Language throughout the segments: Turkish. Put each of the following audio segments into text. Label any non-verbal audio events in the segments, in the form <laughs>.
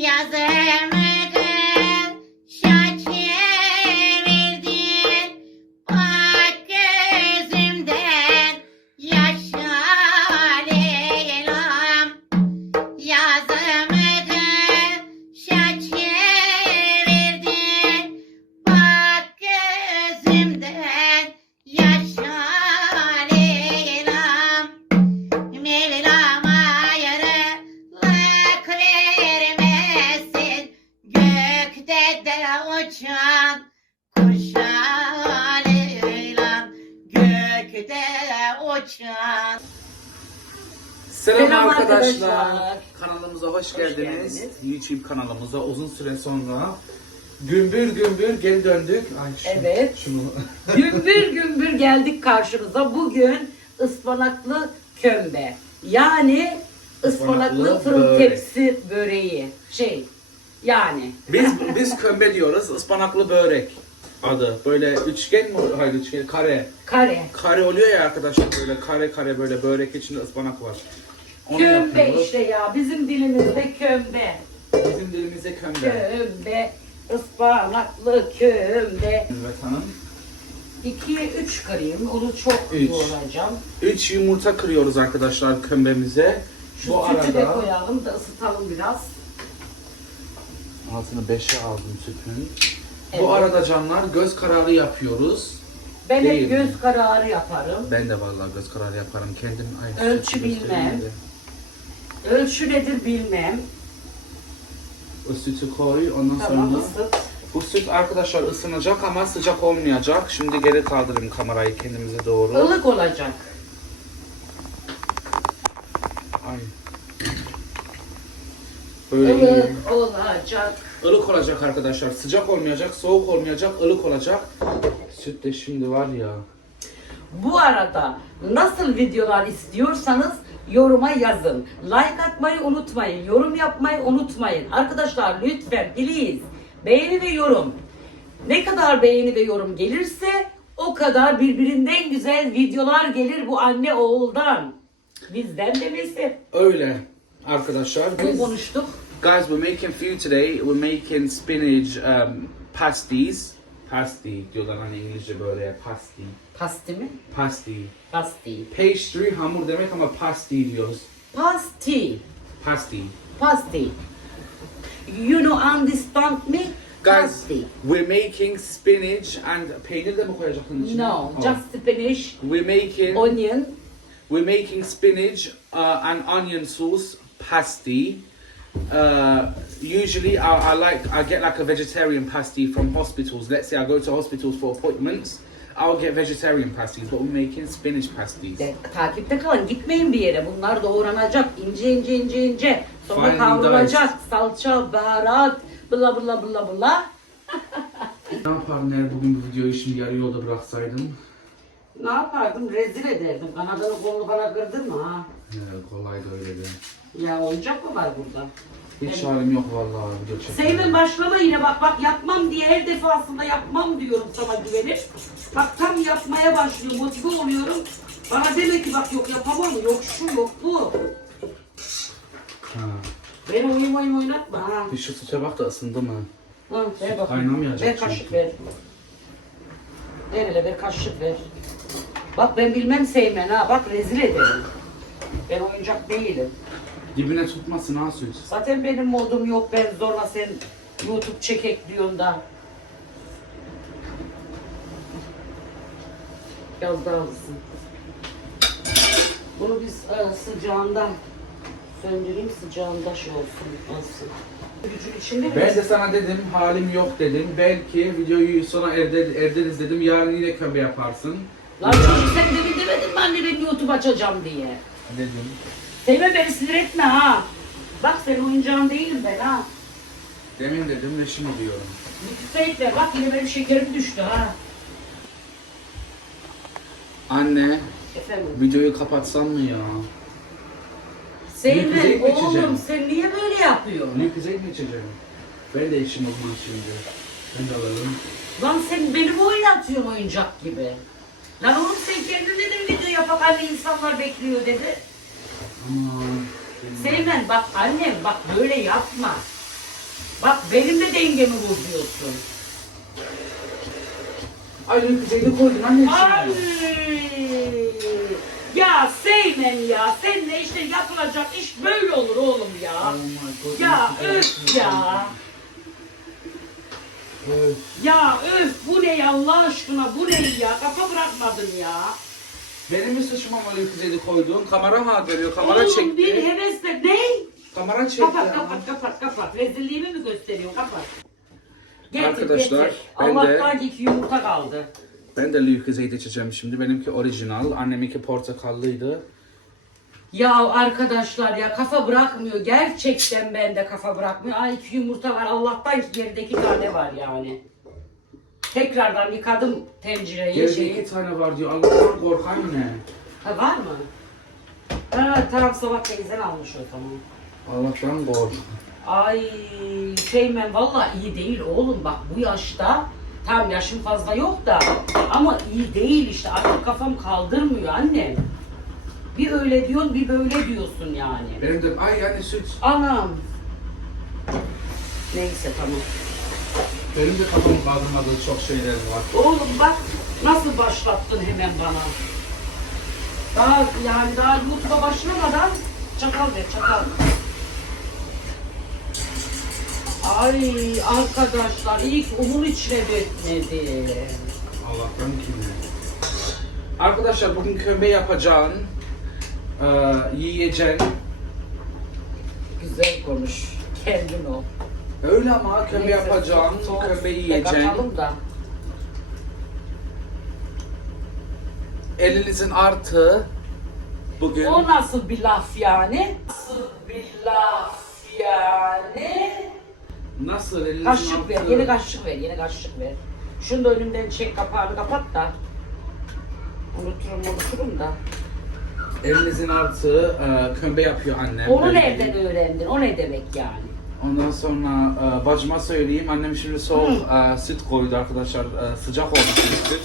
鸭子 Arkadaşlar. arkadaşlar. Kanalımıza hoş, Hoş geldiniz. geldiniz. YouTube kanalımıza uzun süre sonra gümbür gümbür geri döndük. Ay şu- Evet. Şunu. <laughs> Gümbür gümbür geldik karşınıza. Bugün ıspanaklı kömbe. Yani ıspanaklı Ispanaklı fırın börek. tepsi böreği. Şey yani. biz biz kömbe diyoruz. ıspanaklı börek adı. Böyle üçgen mi? Hayır üçgen kare. Kare. Kare oluyor ya arkadaşlar böyle kare kare böyle börek içinde ıspanak var. Onu Kömbe yapıyoruz. işte ya. Bizim dilimizde kömbe. Bizim dilimize kömbe. Kömbe. ıspanaklı kömbe. Evet hanım. 2'ye 3 kırayım. Onu çok Üç. yoğuracağım. 3 yumurta kırıyoruz arkadaşlar kömbemize. Şu Bu sütü de arada koyalım da ısıtalım biraz. altını 5'e aldım sütün. Evet. Bu arada canlar göz kararı yapıyoruz. Ben Değil hep mi? göz kararı yaparım. Ben de vallahi göz kararı yaparım kendim. Aynı Ölçü sütü bilmem. göstereyim de. Ölçü nedir bilmem. O sütü koy ondan Tamam sonra. ısıt. Bu süt arkadaşlar ısınacak ama sıcak olmayacak. Şimdi geri kaldırayım kamerayı kendimize doğru. Ilık olacak. Ay. Böyle iyi. Ilık olacak. Ilık olacak arkadaşlar. Sıcak olmayacak, soğuk olmayacak, ılık olacak. Süt de şimdi var ya. Bu arada nasıl videolar istiyorsanız yoruma yazın. Like atmayı unutmayın. Yorum yapmayı unutmayın. Arkadaşlar lütfen please beğeni ve yorum. Ne kadar beğeni ve yorum gelirse o kadar birbirinden güzel videolar gelir bu anne oğuldan. Bizden demesi. Öyle arkadaşlar. Ne Biz, konuştuk? guys, we're making food today. We're making spinach um, pasties. Pasty diyorlar hani İngilizce böyle pasty. Pasti mi? Pasty. Pasti. Pastry hamur demek ama pasty diyoruz. Pasti. Pasty. Pasti. You know understand me? Guys, Pasti. we're making spinach and peynir de mi koyacaksın içine? No, Oh. just spinach, We're making onion. we're making spinach uh, and onion sauce pasty. Uh, usually, I, I like I get like a vegetarian pasty from hospitals. Let's say I go to hospitals for appointments. I'll get vegetarian pasties, but we're making spinach pasties. De, takipte kalın, gitmeyin bir yere. Bunlar doğranacak, ince ince ince ince. Sonra Finely kavrulacak, salça, baharat, bla bla bla bla. Ne yapardın eğer bugün bu videoyu şimdi yarı yolda bıraksaydım? Ne yapardım? Rezil ederdim. Kanadını kolunu bana kırdın mı ha? He, kolay da öyle de. Ya oyuncak mı var burada? Hiç halim yok vallahi video çekmeye. Seymen başlama yine bak bak yapmam diye her defasında yapmam diyorum sana güvenip. Bak tam yapmaya başlıyor motive oluyorum. Bana deme ki bak yok yapamam yok şu yok bu. Ha. Ben oyun oyun oynatma ha. Bir şu süte bak da ısındı mı? Hı, ver bakayım. Kaynamayacak Ver kaşık çünkü. ver. Ver hele ver kaşık ver. Bak ben bilmem Seymen ha bak rezil ederim. Ben oyuncak değilim. Dibine tutmasın ha süt. Zaten benim modum yok ben zorla sen YouTube çekek diyorsun da. Biraz daha alsın. Bunu biz e, sıcağında söndüreyim sıcağında şey olsun alsın. Gücün içinde mi? Ben de sana dedim halim yok dedim. Belki videoyu sona erde, erderiz dedim. Yarın yine kömbe yaparsın. Lan çocuk sen demin demedin mi anne ben YouTube açacağım diye. Dedim. Sevme beni sinir etme ha. Bak senin oyuncağın değilim ben ha. Demin dedim ve şimdi diyorum. Bir etme bak yine benim şekerim düştü ha. Anne Efendim. videoyu kapatsam mı ya? Sevme Yiyecek mi içeceğim? oğlum sen niye böyle yapıyorsun? Lüpüze mi içeceğim? Ben de içim o zaman şimdi. Ben de alalım. Lan sen beni mi oynatıyorsun oyuncak gibi? Lan oğlum sen kendin dedin video yapak hani insanlar bekliyor dedi. Seymen bak annem bak böyle yapma. Bak benim de dengemi bozuyorsun. Ay Lütfü koydun anneciğim. Ay! Ya Seymen ya, seninle işte yapılacak iş böyle olur oğlum ya. Oh my God, Ya Lütfü öf ya. Öf. Ya öf bu ne ya Allah aşkına bu ne ya kafa bırakmadın ya. Benim mi suçum ama Lütfü koyduğun? Kamera mı görüyor? Kamera Oğlum çekti. bir hevesle ne? Kamera çekti. Kapat ama. kapat kapat kapat. Rezilliğimi mi gösteriyor kapat. Getir, Arkadaşlar, getir. ben de- Allah'tan ki iki yumurta kaldı. Ben de Lütfü'yü içeceğim şimdi. Benimki orijinal. Anneminki portakallıydı. Ya arkadaşlar ya kafa bırakmıyor. Gerçekten bende kafa bırakmıyor. Ay iki yumurta var. Allah'tan ki geride iki tane var yani. Tekrardan yıkadım tencereyi. Geride şeyi. iki tane var diyor. Allah'tan korkan ne? Ha, var mı? Ha, tamam sabah teyzen almış o zaman. Allah'tan kork. Ay Şeymen valla iyi değil oğlum bak bu yaşta tam yaşım fazla yok da ama iyi değil işte artık kafam kaldırmıyor annem. Bir öyle diyorsun bir böyle diyorsun yani. Benim de ay yani süt. Anam. Neyse tamam. Benim de kafamı kaldırmadığı çok şeyler var. Oğlum bak nasıl başlattın hemen bana. Daha yani daha YouTube'a başlamadan çakal ver çakal. Ay arkadaşlar ilk onun içine dökmedi. Allah'tan kimi? Arkadaşlar bugün kömbe yapacağım. Ee, yiyeceğim. Güzel konuş. Kendin ol. Öyle ama kömbe Neyse, yapacağım. soğuk Kömbe yiyeceğim. da. Elinizin artı bugün. O nasıl bir laf yani? Nasıl bir laf yani? Nasıl elinizin Kaşık ver, artı? yeni kaşık ver, yeni kaşık ver. Şunu da önümden çek kapağını kapat da. Unuturum unuturum da. Elinizin artı e, kömbe yapıyor annem. Onu Öyle nereden değil. öğrendin? O ne demek yani? Ondan sonra e, bacıma söyleyeyim. Annem şimdi soğuk e, süt koydu arkadaşlar. E, sıcak oldu süt.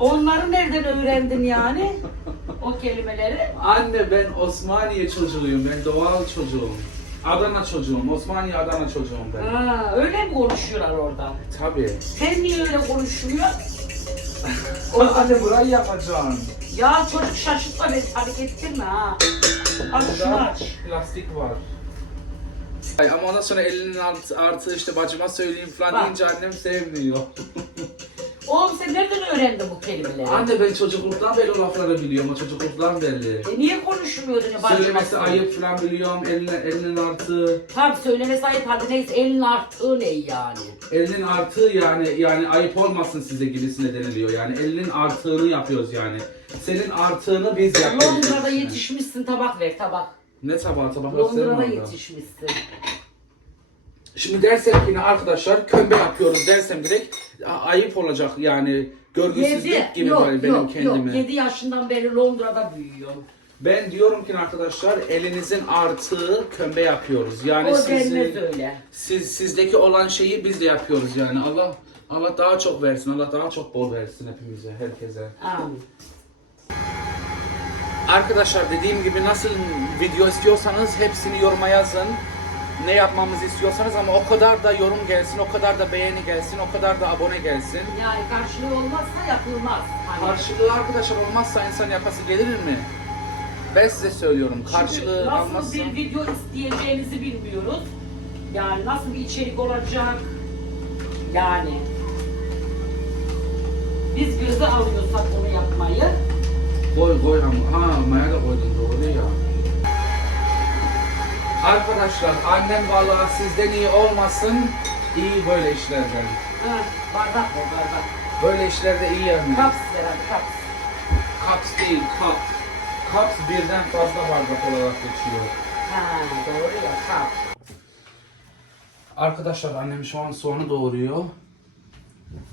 Onları nereden öğrendin yani? O kelimeleri. Anne ben Osmaniye çocuğuyum. Ben doğal çocuğum. Adana çocuğum. Osmaniye Adana çocuğum ben. Ha, öyle mi konuşuyorlar orada? Tabii. Sen niye öyle konuşmuyorsun? O <laughs> anne burayı yapacağım. Ya çocuk şaşırtma beni panik ettirme ha. Aç şunu Burada aç. plastik var. Ay, ama ondan sonra elinin artı, artı işte bacıma söyleyeyim falan Bak. deyince annem sevmiyor. Oğlum sen nereden öğrendin bu kelimeleri? Anne ben çocukluktan beri o lafları biliyorum. O çocukluktan beri. E niye konuşmuyordun ya bacıma Söylemesi söyle? ayıp falan biliyorum. Eline, elinin artı. Tamam söylemesi ayıp hadi neyse elin arttığı ne yani? Elinin artı yani yani ayıp olmasın size gibisine deniliyor. Yani elinin artığını yapıyoruz yani. Senin artığını biz yapıyoruz. Londra'da yetişmişsin tabak ver tabak. Ne tabağı tabağı Londra'da yetişmişsin. Şimdi dersem ki ne arkadaşlar kömbe yapıyoruz dersem direkt a- ayıp olacak yani görgüsüzlük gibi yok, böyle benim yok, kendime. Yok 7 yaşından beri Londra'da büyüyorum. Ben diyorum ki arkadaşlar elinizin artığı kömbe yapıyoruz. Yani o sizin, denmez öyle. siz sizdeki olan şeyi biz de yapıyoruz yani. Allah Allah daha çok versin. Allah daha çok bol versin hepimize, herkese. Amin. Arkadaşlar dediğim gibi nasıl video istiyorsanız hepsini yoruma yazın. Ne yapmamızı istiyorsanız ama o kadar da yorum gelsin, o kadar da beğeni gelsin, o kadar da abone gelsin. Yani karşılığı olmazsa yapılmaz. Hani Karşılığı arkadaşlar olmazsa insan yapası gelir mi? Ben size söylüyorum. Karşılığı Çünkü nasıl almazsa... bir video isteyeceğinizi bilmiyoruz. Yani nasıl bir içerik olacak. Yani biz göze alıyorsak onu yapmayı. Koy koy ama. Ha maya da koydun doğru ya. Arkadaşlar annem vallahi sizden iyi olmasın. iyi böyle işlerden. Ha, bardak ver bardak. Böyle işlerde iyi yani. Kaps ver hadi kaps. Cups değil, cup. Cups birden fazla bardak olarak geçiyor. Ha doğru ya kap. Arkadaşlar annem şu an soğanı doğuruyor.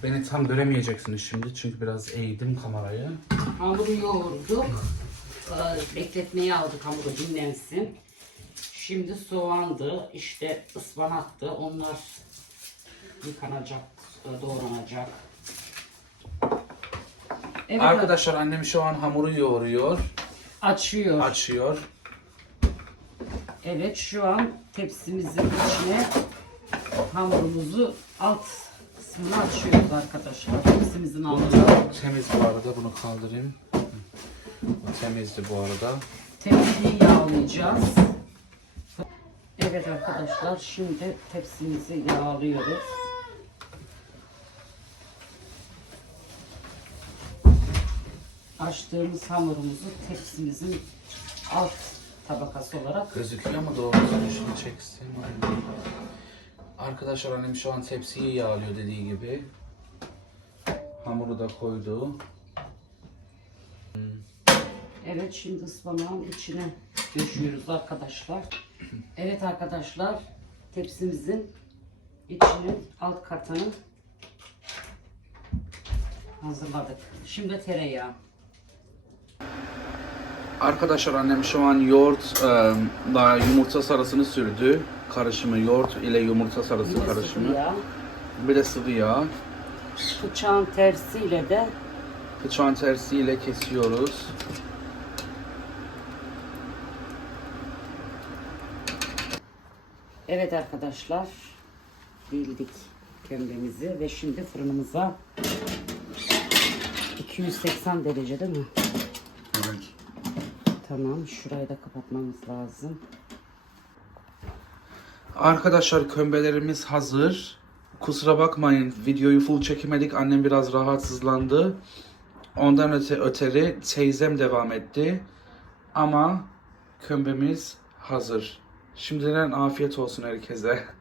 Beni tam göremeyeceksiniz şimdi çünkü biraz eğdim kamerayı. Hamuru yoğurduk. Ee, Bekletmeye aldık hamuru dinlensin. Şimdi soğandı, işte ıspanaktı. Onlar yıkanacak, e, doğranacak. Evet, Arkadaşlar annem şu an hamuru yoğuruyor, açıyor. açıyor. Evet şu an tepsimizin içine hamurumuzu alt kısmını açıyoruz arkadaşlar. Tepsimizin altına. Temiz bu arada bunu kaldırayım. Bu temizdi bu arada. Tepsiyi yağlayacağız. Evet arkadaşlar şimdi tepsimizi yağlıyoruz. Açtığımız hamurumuzu tepsimizin alt tabakası olarak Gözüküyor ama doğrusu şunu çeksin. Arkadaşlar annem şu an tepsiyi yağlıyor dediği gibi. Hamuru da koydu. Evet şimdi ıspanağın içine döşüyoruz arkadaşlar. Evet arkadaşlar tepsimizin içinin alt katını hazırladık. Şimdi tereyağı. Arkadaşlar annem şu an yoğurt da yumurta sarısını sürdü. Karışımı yoğurt ile yumurta sarısı Bir karışımı. sıvı yağ. Bir de sıvı yağ. Bıçağın tersiyle de Bıçağın tersiyle kesiyoruz. Evet arkadaşlar bildik kömbemizi ve şimdi fırınımıza 280 derece değil mi? Evet. Tamam şurayı da kapatmamız lazım. Arkadaşlar kömbelerimiz hazır. Kusura bakmayın videoyu full çekemedik. Annem biraz rahatsızlandı. Ondan öte öteri teyzem devam etti. Ama kömbemiz hazır. Şimdiden afiyet olsun herkese. <laughs>